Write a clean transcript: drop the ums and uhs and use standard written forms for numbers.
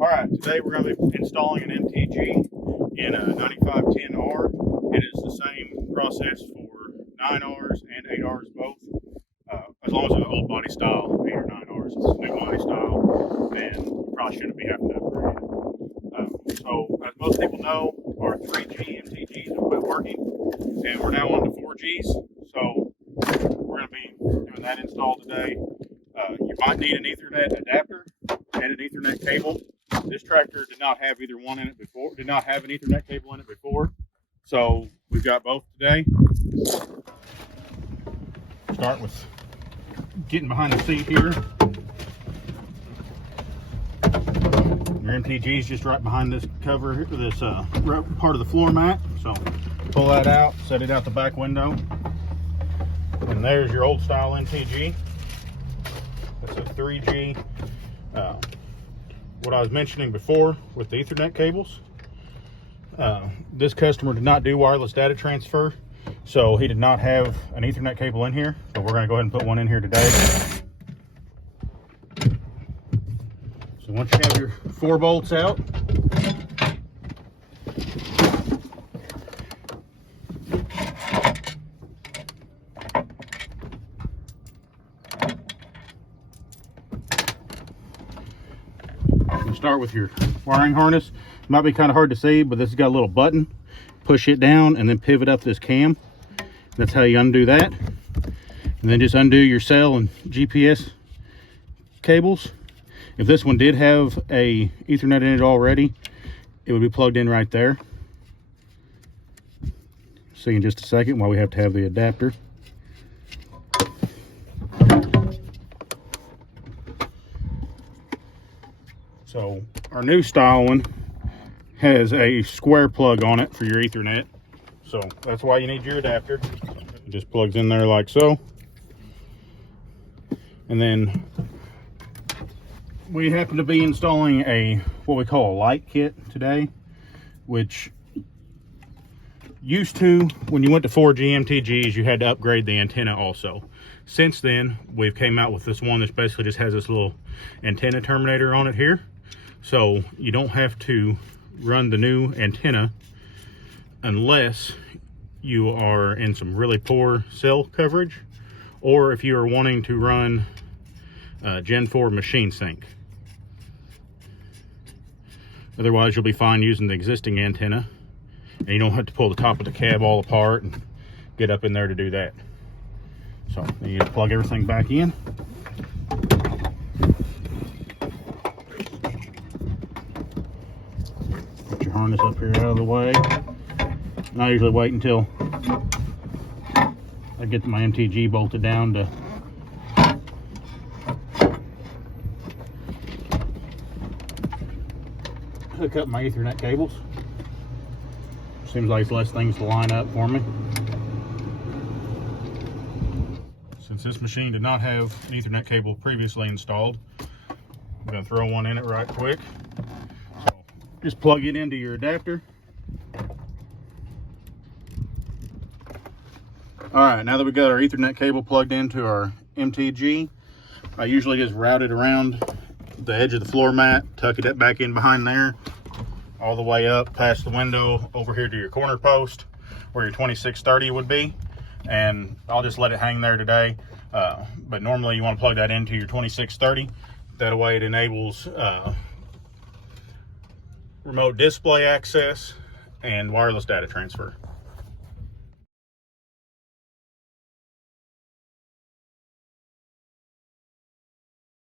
Alright, today we're going to be installing an MTG in a 9510R. It is the same process for 9Rs and 8Rs both, as long as it's an old body style 8 or 9Rs. It's a new body style, then you probably shouldn't be having to upgrade it. So, as most people know, our 3G MTGs have quit working, and we're now on to 4Gs. So, we're going to be doing that install today. You might need an Ethernet adapter and an Ethernet cable. This tractor did not have either one in it before, did not have an Ethernet cable in it before. So we've got both today. Start with getting behind the seat here. Your MTG is just right behind this cover, this part of the floor mat. So pull that out, set it out the back window. And there's your old style MTG. It's a 3G. What I was mentioning before with the Ethernet cables, this customer did not do wireless data transfer, so he did not have an Ethernet cable in here, but we're going to go ahead and put one in here today. So once you have your 4 bolts out, start with your wiring harness. It might be kind of hard to see, but this has got a little button. Push it down and then pivot up this cam. That's how you undo that. And then just undo your cell and GPS cables. If this one did have a Ethernet in it already, it would be plugged in right there. See in just a second why we have to have the adapter. So our new style one has a square plug on it for your Ethernet. So that's why you need your adapter. It just plugs in there like so. And then we happen to be installing what we call a light kit today, which used to, when you went to 4G MTGs, you had to upgrade the antenna also. Since then, we've came out with this one that basically just has this little antenna terminator on it here. So you don't have to run the new antenna unless you are in some really poor cell coverage, or if you are wanting to run Gen 4 machine sync. Otherwise, you'll be fine using the existing antenna, and you don't have to pull the top of the cab all apart and get up in there to do that. So you just plug everything back in. Harness up here out of the way. And I usually wait until I get my MTG bolted down to hook up my Ethernet cables. Seems like it's less things to line up for me. Since this machine did not have an Ethernet cable previously installed, I'm going to throw one in it right quick. Just plug it into your adapter. Alright, now that we've got our Ethernet cable plugged into our MTG, I usually just route it around the edge of the floor mat, tuck it back in behind there, all the way up past the window over here to your corner post where your 2630 would be. And I'll just let it hang there today. But normally you want to plug that into your 2630. That way it enables remote display access and wireless data transfer.